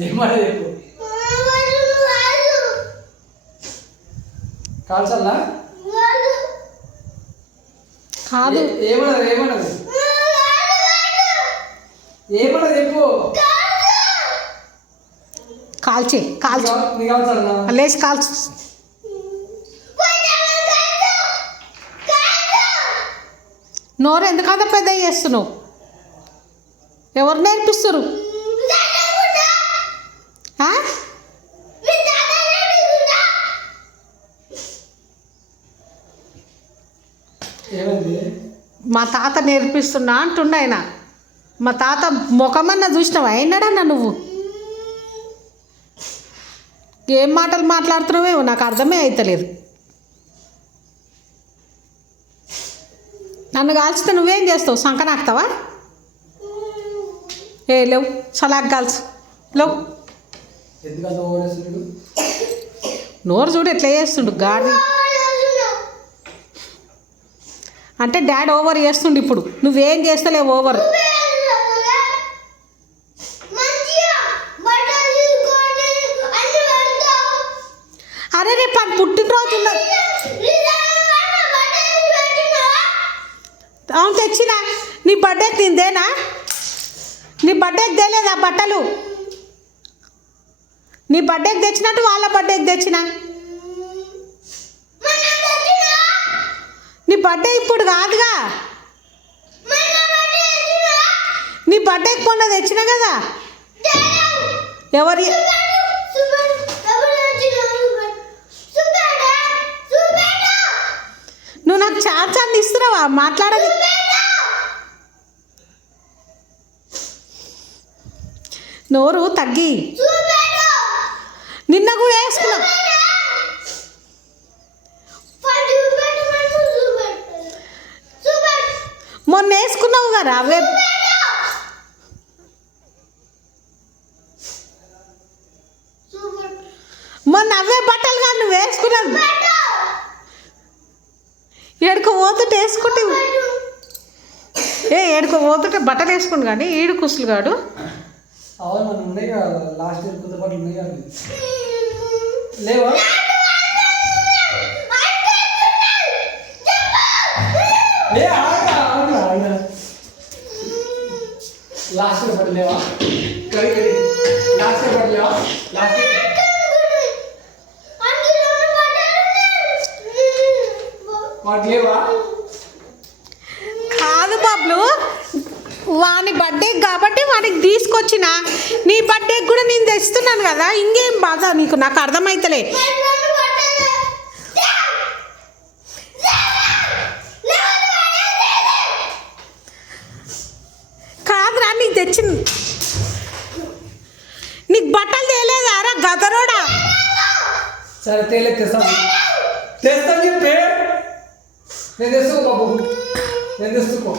ఏమన్నా చెప్పు. కాల్చల్లా కాదు. ఏమన్నది ఏమన్నది ఏమన్నది చెప్పు. కాల్చి కాల్చు, లేచి కాల్చు. నోరు ఎందుకంత పెద్ద చేస్తున్నావు? ఎవరు నేర్పిస్తారు? మా తాత నేర్పిస్తున్నా అంటుండ ఆయన. మా తాత ముఖమన్నా చూసినావా? అయినాడన్నా నువ్వు ఏం మాటలు మాట్లాడుతున్నావేమో నాకు అర్థమే అవుతలేదు. నన్ను కాల్చితే నువ్వేం చేస్తావు? సంకనాకుతావా? ఏ లేవు, సలాగ్ కాల్చు లేవు. నోరు చూడు ఎట్లా చేస్తుండు గాడి. అంటే డాడీ ఓవర్ చేస్తుండు ఇప్పుడు. నువ్వేం చేస్తలేవు ఓవర్. అరే రేపు అది పుట్టినరోజు ఉన్నది. అవును తెచ్చినా. నీ బర్త్డేకి తిందేనా? నీ బర్త్డేకి తేలేదా బట్టలు? నీ బర్త్డేకి తెచ్చినట్టు వాళ్ళ బర్త్డేకి తెచ్చిన. నీ బర్త్డే ఇప్పుడు కాదుగా. నీ బర్త్డేకి మొన్న తెచ్చిన కదా. ఎవరి నువ్వు నాకు చార్చాన్ని ఇస్తున్నావా మాట్లాడని? నోరు తగ్గి. నిన్న కూడా వేసుకున్నావు. మొన్న వేసుకున్నావు కదా అవే. మొన్న అవే బట్టలు కాదు నువ్వు వేసుకున్నావు. ఏడుకో పోతుంటే వేసుకుంటే ఏడుకో పోతుంటే బట్టలు వేసుకుని కానీ ఈడు కుసులు కాడు. లాస్ట్ ఇయర్ కొత్త బట్టలు ఉన్నాయి కానీ లేవా? లాస్ట్ ఇయర్ బట్టలు లేవా? లాస్ట్ ఇయర్ బట్టలు లేవా? లాస్ట్ ఇయర్ కాదు బాబులు, వాని బర్త్డే కాబట్టి వానికి తీసుకొచ్చిన. నీ బర్త్డేకి కూడా నేను తెస్తున్నాను కదా. ఇంకేం బాధ నీకు? నాకు అర్థమవుతలే. కాదురా నీకు తెచ్చింది. నీకు బట్టలు తేలేదారా గదరోడా? సరే తేలేదు, తెస్తాను తెస్తాను చెప్పే. నేను తెస్తాను బాబు, నేను తెస్తాను.